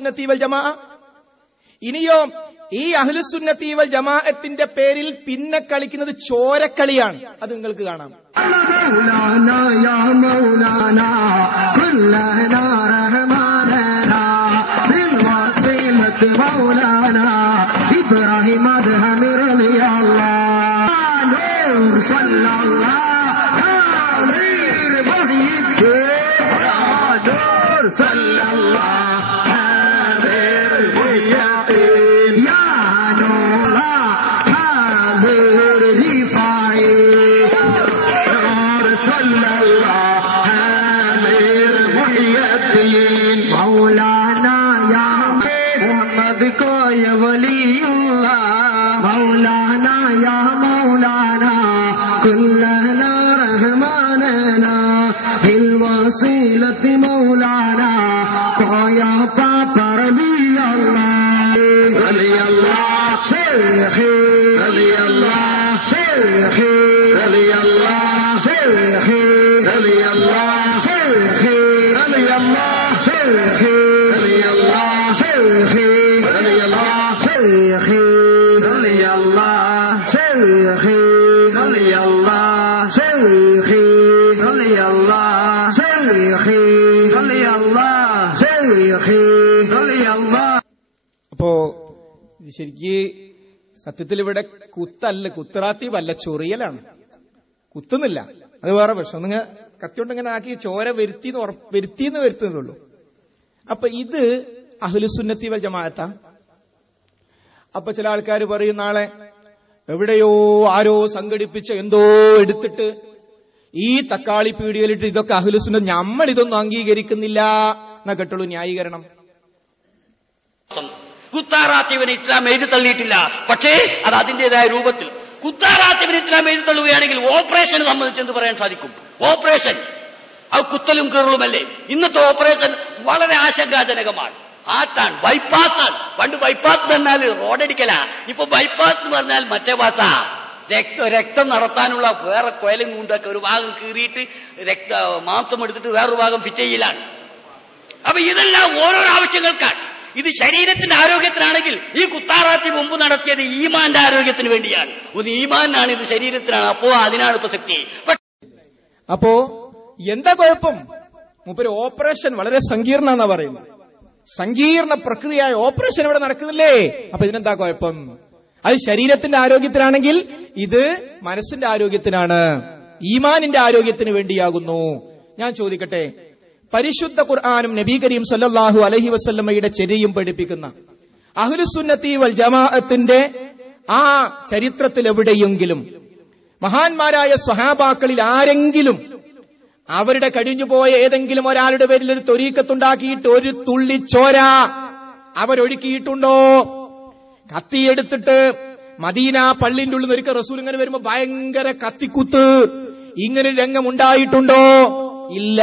സുന്നത്തി വൽ ജമാഅ. ഇനിയോ ഈ അഹ്ലുസുന്നത്തി വൽ ജമാഅത്തിന്റെ പേരിൽ പിന്നെ കളിക്കുന്നത് ചോരക്കളിയാണ്. അത് നിങ്ങൾക്ക് കാണാം. അപ്പോ ശരിക്ക് സത്യത്തിൽ ഇവിടെ കുത്തല്ല, കുത്തറാത്തീവല്ല, ചൊറിയലാണ്. കുത്തുന്നില്ല, അത് വേറെ പ്രശ്നം. ഒന്നിങ്ങനെ കത്തിയോണ്ട് ഇങ്ങനെ ആക്കി ചോര വരുത്തിയെന്നുള്ളൂ. അപ്പൊ ഇത് അഹ്ലുസുന്നത്തി വൽ ജമാഅത്താ. അപ്പൊ ചില ആൾക്കാർ പറയും നാളെ എവിടെയോ ആരോ സംഘടിപ്പിച്ച എന്തോ എടുത്തിട്ട് ഈ തക്കാളി പീടികയിലിട്ട് ഇതൊക്കെ അഹ്ലുസുന്നത്ത്, നമ്മൾ ഇതൊന്നും അംഗീകരിക്കുന്നില്ല എന്നാ കേട്ടുള്ളൂ ന്യായീകരണം. കുത്താറാത്തീവിന് ഇസ്ലാം എഴുതി തള്ളിയിട്ടില്ല. പക്ഷേ അത് അതിന്റേതായ രൂപത്തിൽ. കുത്താറാത്തീവിന് ഇസ്ലാം എഴുതി തള്ളുകയാണെങ്കിൽ ഓപ്പറേഷനെ സംബന്ധിച്ച് എന്ത് പറയാൻ സാധിക്കും? ഓപ്പറേഷൻ അത് കുത്തലും കീറലുമല്ലേ. ഇന്നത്തെ ഓപ്പറേഷൻ വളരെ ആശങ്കാജനകമാണ്. ഹാർട്ടാണ്, ബൈപ്പാസാണ്. പണ്ട് ബൈപ്പാസ് എന്ന് പറഞ്ഞാൽ റോഡടിക്കല, ഇപ്പൊ ബൈപ്പാസ് എന്ന് പറഞ്ഞാൽ മറ്റേ ഭാഷ. രക്തം നടത്താനുള്ള വേറെ കൊയലും കൊണ്ടൊക്കെ ഒരു ഭാഗം കീറിയിട്ട് മാംസം എടുത്തിട്ട് വേറൊരു ഭാഗം ഫിറ്റ് ചെയ്യലാണ്. അപ്പൊ ഇതെല്ലാം ഓരോരോ ആവശ്യങ്ങൾക്കാണ്. ഇത് ശരീരത്തിന്റെ ആരോഗ്യത്തിനാണെങ്കിൽ ഈ കുത്താറാത്തി മുമ്പ് നടത്തിയത് ഈമാന്റെ ആരോഗ്യത്തിന് വേണ്ടിയാണ്. ഒരു ഈമാനാണ്, ഇത് ശരീരത്തിനാണ്. അപ്പോ അതിനാണ് പ്രസക്തി. അപ്പോ എന്താ കുഴപ്പം? മൂപ്പര് ഓപ്പറേഷൻ വളരെ സങ്കീർണെന്നാ പറയുന്നത്. സങ്കീർണ പ്രക്രിയയായ ഓപ്പറേഷൻ ഇവിടെ നടക്കുന്നില്ലേ? അപ്പൊ ഇതിനെന്താ കുഴപ്പം? അത് ശരീരത്തിന്റെ ആരോഗ്യത്തിനാണെങ്കിൽ ഇത് മനസ്സിന്റെ ആരോഗ്യത്തിനാണ്, ഈമാനിന്റെ ആരോഗ്യത്തിന് വേണ്ടിയാകുന്നു. ഞാൻ ചോദിക്കട്ടെ, പരിശുദ്ധ ഖുർആനും നബി കരീം സല്ലല്ലാഹു അലൈഹി വസല്ലമയുടെ ചര്യയും പഠിപ്പിക്കുന്ന അഹ്ലുസുന്നത്തി വൽ ജമാഅത്തിന്റെ ആ ചരിത്രത്തിൽ എവിടെയെങ്കിലും മഹാന്മാരായ സ്വഹാബാക്കളിൽ ആരെങ്കിലും അവരുടെ കഴിഞ്ഞുപോയ ഏതെങ്കിലും ഒരാളുടെ പേരിൽ ഒരു ത്വരീഖത്തുണ്ടാക്കിയിട്ട് ഒരു തുള്ളി ചോര അവരൊഴുക്കിയിട്ടുണ്ടോ? കത്തിയെടുത്തിട്ട് മദീന പള്ളിന്റെ ഉള്ളിൽ നിന്ന് ഒരിക്കൽ റസൂൽ ഇങ്ങനെ വരുമ്പോ ഭയങ്കര കത്തിക്കുത്ത്, ഇങ്ങനൊരു രംഗം ഉണ്ടായിട്ടുണ്ടോ? ഇല്ല.